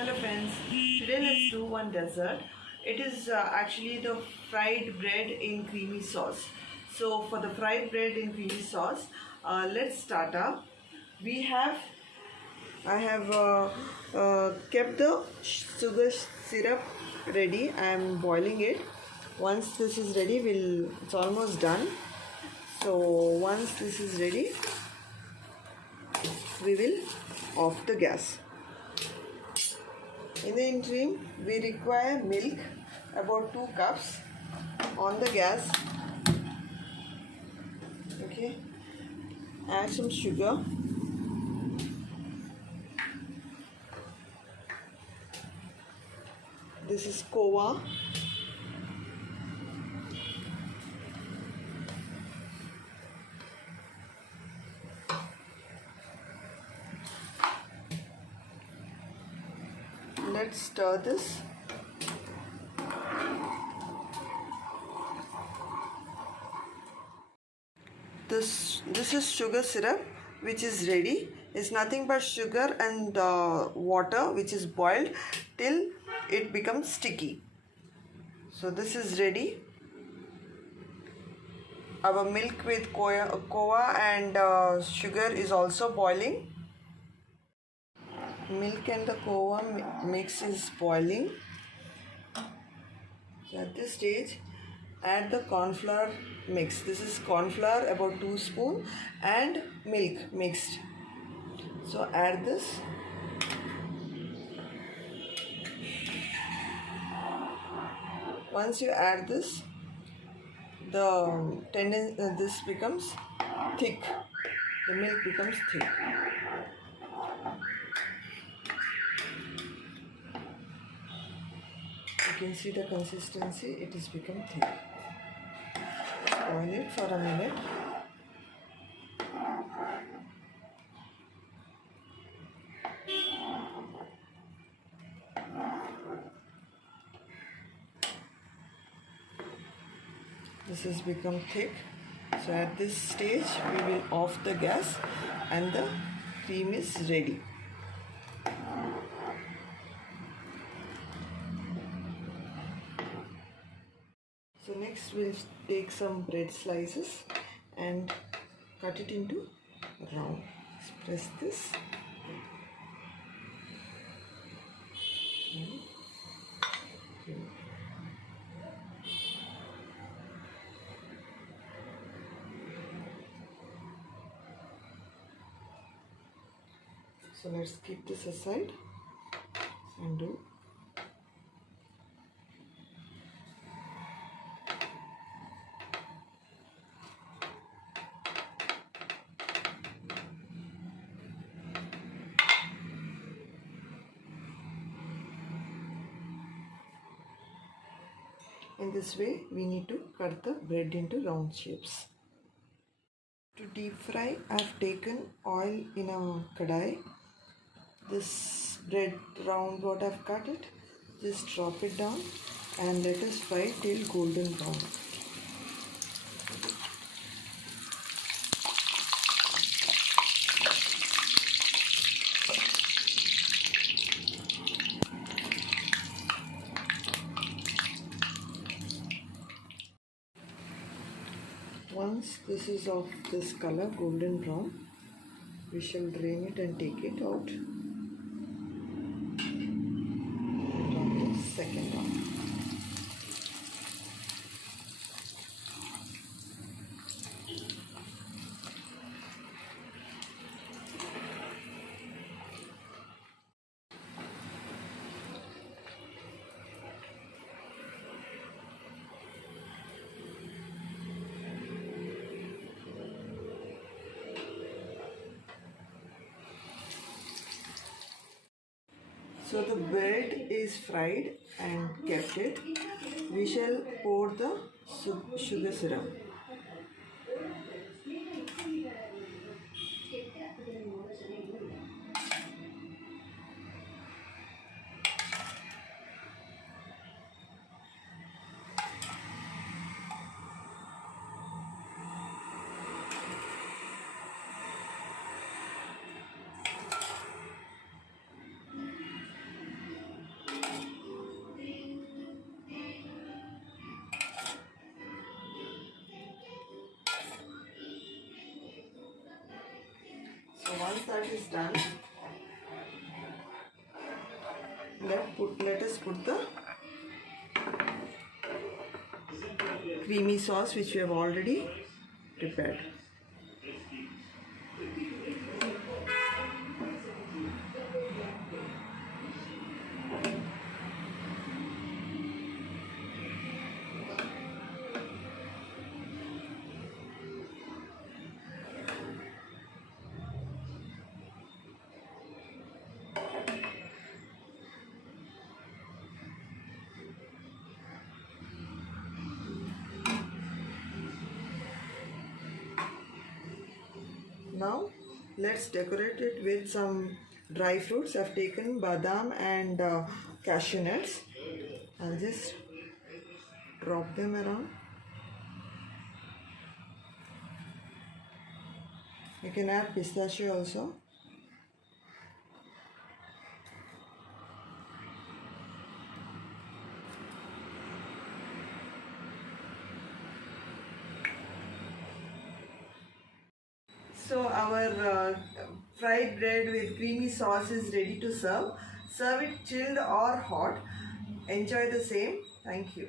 Hello friends, today let's do one dessert. It is actually the fried bread in creamy sauce. So for the fried bread in creamy sauce, let's start up. We have, I have kept the sugar syrup ready. I am boiling it. Once this is ready, it's almost done. So once this is ready, we will off the gas. In the interim, we require milk, about 2 cups on the gas. Okay, add some sugar. This is kova. Let's stir this. This is sugar syrup which is ready. It's nothing but sugar and water which is boiled till it becomes sticky. So this is ready. Our milk with kova and sugar is also boiling. Milk and the kova mix is boiling. So at this stage, add the corn flour mix. This is corn flour, about 2 spoons, and milk mixed. So add this. Once you add this, this becomes thick. The milk becomes thick. You can see the consistency, it has become thick. Boil it for a minute. This has become thick. So at this stage, we will off the gas and the cream is ready. So next we'll take some bread slices and cut it into round. Press this. So let's keep this aside and do. In this way, we need to cut the bread into round shapes. To deep fry, I have taken oil in a kadai. This bread round what I have cut it, just drop it down and let us fry till golden brown. Once this is of this color, golden brown, we shall drain it and take it out. Put on the second one. So the bread is fried and kept it. We shall pour the sugar syrup. that is done, let us put the creamy sauce which we have already prepared. Now let's decorate it with some dry fruits. I've taken badam and cashew nuts. I'll just drop them around. You can add pistachio also. So our fried bread with creamy sauce is ready to serve. Serve it chilled or hot. Enjoy the same. Thank you.